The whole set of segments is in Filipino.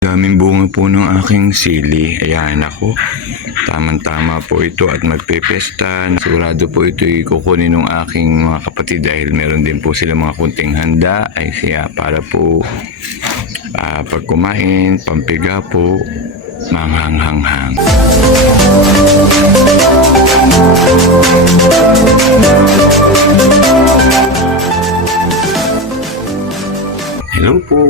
Daming bunga po ng aking sili. Ayan ako. Tamang-tama po ito at magpepesta. Sigurado po ito'y kukunin ng aking mga kapatid dahil meron din po sila mga kunting handa. Ay siya para po pag kumain, pampiga po, manghanghang-hang. Hello po!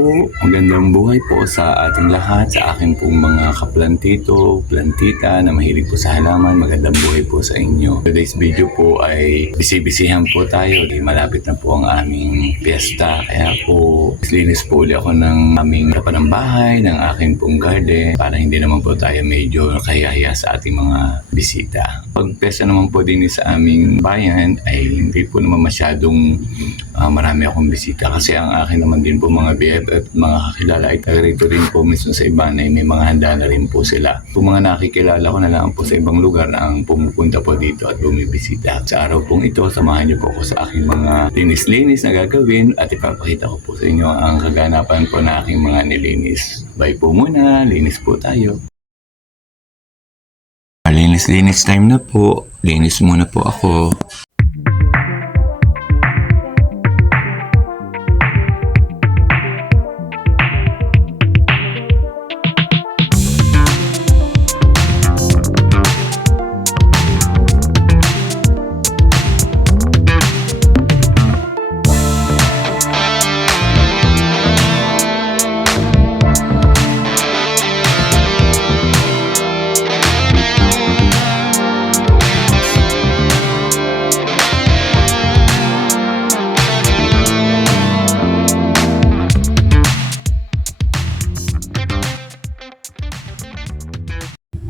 Magandang buhay po sa ating lahat, sa aking pong mga kaplantito, plantita na mahilig po sa halaman. Magandang buhay po sa inyo. Today's video po ay bisibisihan po tayo. Malapit na po ang aming piyesta. Kaya po, linis po ulit ako ng aming harapan ng bahay, ng aking pong garden para hindi naman po tayo medyo nakahiya sa ating mga bisita. Pag piyesta naman po din sa aming bayan ay hindi po naman masyadong marami akong bisita kasi ang akin naman din po mga BFF, mga kakilala ay taga rito rin po mismo sa iba na may mga handa na rin po sila. Kung mga nakikilala ko na lang po sa ibang lugar na ang pumupunta po dito at bumibisita. Sa araw pong ito, samahan niyo po ako sa aking mga linis-linis na gagawin at ipapakita ko po sa inyo ang kaganapan po na aking mga nilinis. Bye po muna, linis po tayo. Linis-linis time na po. Linis muna po ako.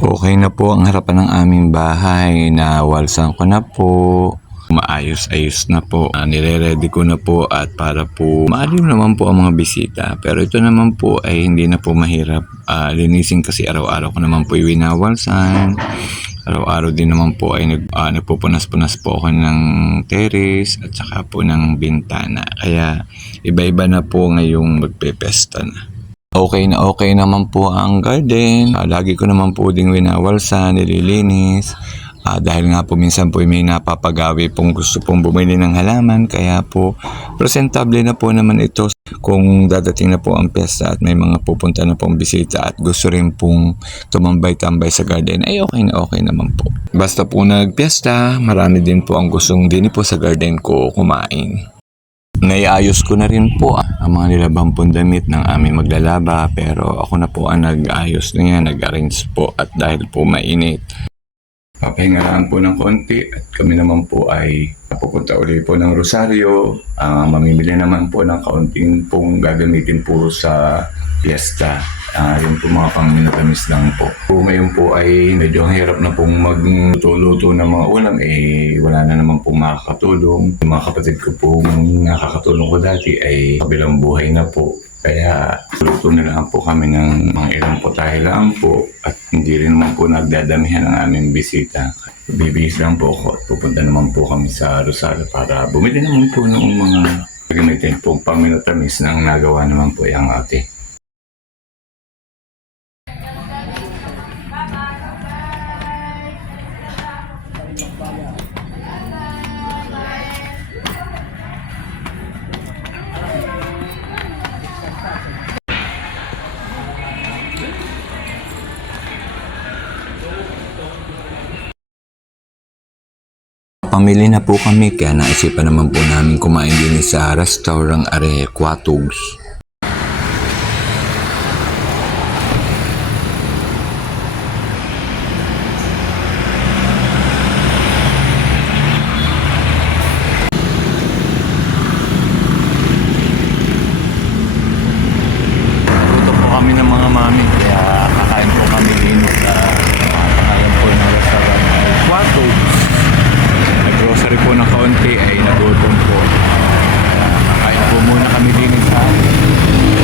Okay na po ang harapan ng aming bahay. Nawalsan ko na po. Maayos-ayos na po. Nire-ready ko na po at para po maaliw naman po ang mga bisita. Pero ito naman po ay hindi na po mahirap linisin kasi araw-araw ko naman po winawalsan. Araw-araw din naman po ay nagpupunas-punas po ako ng terrace at saka po ng bintana. Kaya iba-iba na po ngayong magpepesta na. Okay naman po ang garden. Lagi ko naman po ding winawalsan, nililinis. Dahil nga po minsan po may napapagawi pong gusto pong bumili ng halaman. Kaya po presentable na po naman ito kung dadating na po ang piyesta at may mga pupunta na pong bisita at gusto rin pong tumambay-tambay sa garden. Ay okay naman po. Basta po nagpiyesta, marami din po ang gustong din po sa garden ko kumain. Naiayos ko na rin po ang mga nilabang pong damit ng aming maglalaba pero ako na po ang nag-ayos niya, nag-arrange po at dahil po mainit. Papahinga lang po ng konti at kami naman po ay pupunta ulit po ng Rosario. Mamimili naman po ng kaunting pong gagamitin po sa fiesta. Yung po mga pang-minatamis lang po. Ngayon po ay medyo hirap na pong magluto-luto ng mga ulam. Wala na naman pong makakatulong. Yung mga kapatid ko pong nakakatulong ko dati ay kabilang buhay na po. Kaya luto na lang po kami ng mga ilang potahe lang po at hindi rin naman po nagdadamihan ang aming bisita. Bibihis lang po ako at pupunta naman po kami sa Rosario para bumili naman po ng mga gamitin pong pang-minatamis na nagawa naman po yung ate. Pamili na po kami kaya naisipan naman po namin kumain din sa restaurant Quatugs. Luto po kami ng mga mami kaya kakain po kami din sa kakain po ng restaurant Quatugs. Grocery po ng kaunti ay nagutom po. Kakain po muna kami din sa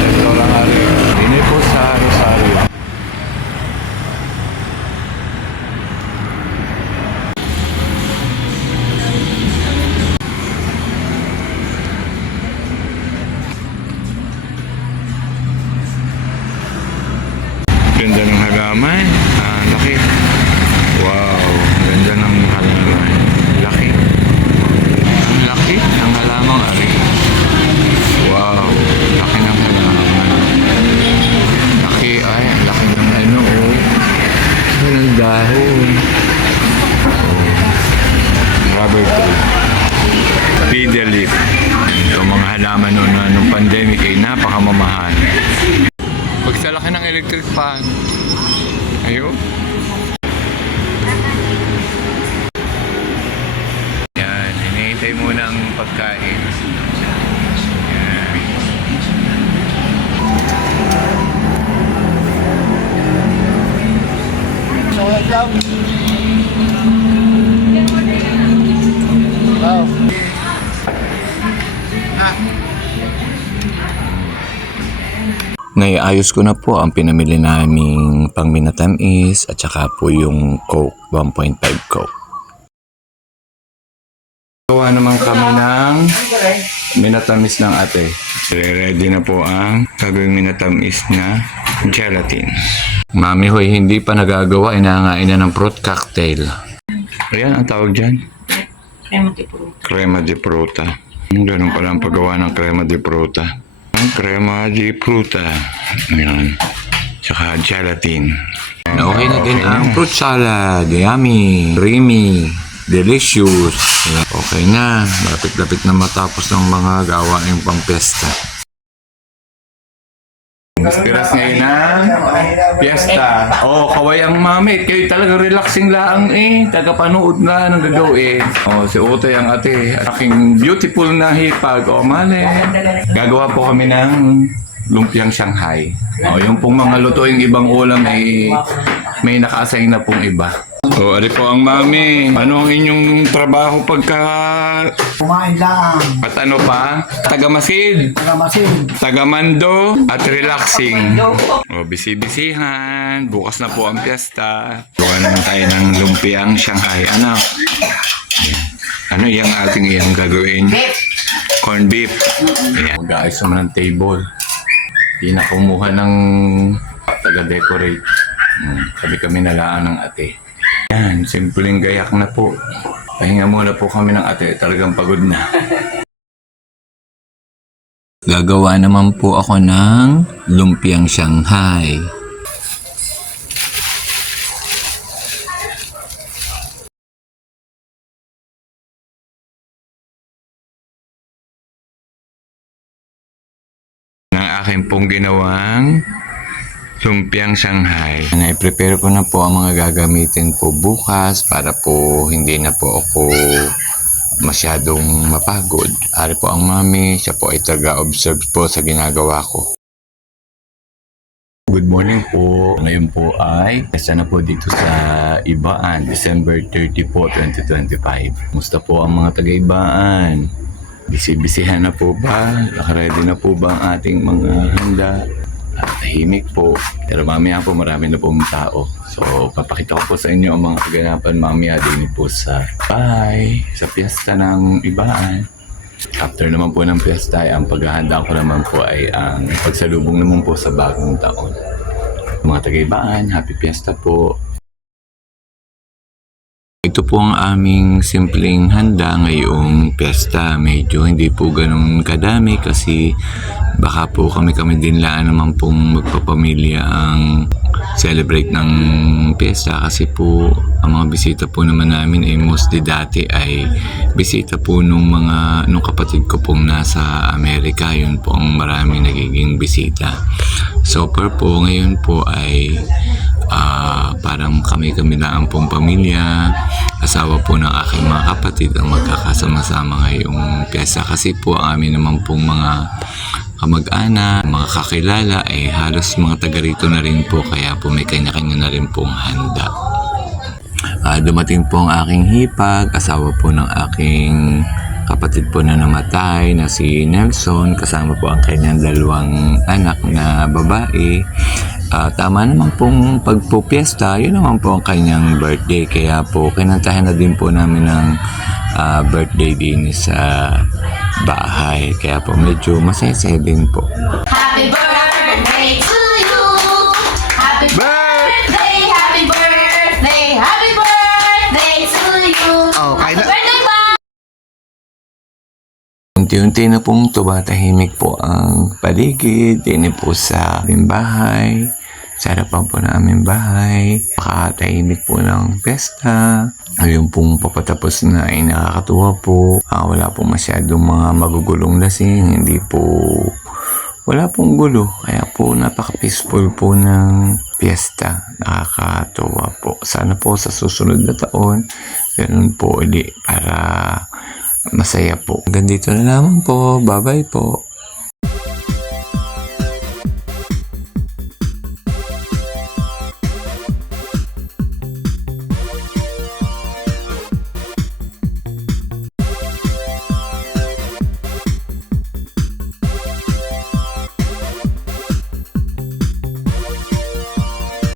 restaurant Dinner po sa Rosario. ganda ng halaman. Laki. Wow, ang ganda ng halaman. Laki. Ang laki ng halamang ari. Wow, laki ng halaman. Laki ay, ang laki ng ano oh. Ang dahon. Rubber tree. Fiddle leaf. Ito mga halaman noon nung pandemic ay napakamamahal. Pag sa laki ng electric fan. Ayun. Yan, hinihintay muna ang pagkain. Yan. Naiayos ko na po ang pinamili naming pangminatamis at saka po yung Coke, 1.5 Coke. Gawa naman kami ng minatamis ng ate. Ready na po ang gagawing minatamis na gelatin. Mami hoy, hindi pa nagagawa, inaangain na ng fruit cocktail. Ayan ang tawag dyan. Crema de fruta. Crema de fruta. Ganun pala ang paggawa ng crema de fruta. Ang crema de fruta. Ayan. Tsaka gelatin. Okay na din ang fruit salad. Yummy. Creamy. Delicious. Okay na. Lapit-lapit na matapos ng mga gawaing pang-pesta. Mistiras ngayon na piyesta. Oh, kaway ang mami. Kayo talaga relaxing lang eh. Tagapanood na ng gagawin. Oh, si Utoy ang ate. Aking beautiful na hipag. Oh, mali. Gagawa po kami ng lumpiang Shanghai. Oh, yung pong mga lutuing ibang ulam ay may naka-assign na pong iba. Oh, ari po ang mami. Ano ang inyong trabaho pagka... Kumain lang. At ano pa? Tagamasid. Tagamasin. Tagamando at relaxing. O, bisi-bisihan. Bukas na po ang piyesta. Gawa naman tayo ng lumpiang Shanghai. Ano? Ano yung ating iyang gagawin? Corn beef. Ayan. Mag-aayos naman ng table. Di na kumuha ng taga-decorate. Kami nalaan ng ate. Yan, simpleng gayak na po. Pahinga muna po kami ng ate. Talagang pagod na. Gagawa naman po ako ng lumpiang Shanghai. Ng aking pong ginawang lumpiang Shanghai. I-prepare ko na po ang mga gagamitin po bukas para po hindi na po ako masyadong mapagod. Ari po ang mami, siya po ay taga-observe po sa ginagawa ko. Good morning po. Ngayon po ay isa na po dito sa Ibaan, December 30 po, 2025. Musta po ang mga taga-Ibaan? Bisi-bisihan na po ba? Nakaready na po ba ang ating mga handa? Tahimik po. Pero mamaya po marami na pong tao. So, papakita ko po sa inyo ang mga kaganapan mamaya din po sa sa piyesta ng Ibaan. After naman po ng piyesta, ang paghahanda ko naman po ay ang pagsalubong naman po sa bagong taon. Mga taga-Ibaan, happy piyesta po. Ito po ang aming simpleng handa ngayong piyesta. Medyo hindi po ganun kadami kasi baka po kami din laan naman pong magpapamilya ang celebrate ng piyesta kasi po ang mga bisita po naman namin ay mostly dati ay bisita po nung kapatid ko pong nasa Amerika. Yun po ang maraming nagiging bisita. So per po ngayon po ay parang kami lang pong pamilya, asawa po ng aking mga kapatid ang magkakasama-sama ngayong piyesta kasi po ang amin naman pong mga kamag-anak, mga kakilala ay halos mga taga rito na rin po kaya po may kanya-kanya na rin pong handa. Dumating po ang aking hipag, asawa po ng aking kapatid po na namatay na si Nelson, kasama po ang kanyang 2 anak na babae. Tama naman pong pagpupiesta, yun naman po ang kanyang birthday. Kaya po kinantahan na din po namin ng birthday din sa bahay. Kaya po medyo masaya din po. Happy birthday to you. Happy birthday. unti-unti na pong tumatahimik po ang paligid, din po sa aming bahay, sa harapan po ng aming bahay, makatahimik po ng pesta. Ayun pong papatapos na ay nakakatuwa po. Wala po masyadong mga magugulong lasing, wala pong gulo. Kaya po napaka-peaceful po ng piyesta. Nakakatuwa po. Sana po sa susunod na taon, ganun po ulit para masaya po. Hanggang dito na lamang po. Bye-bye po.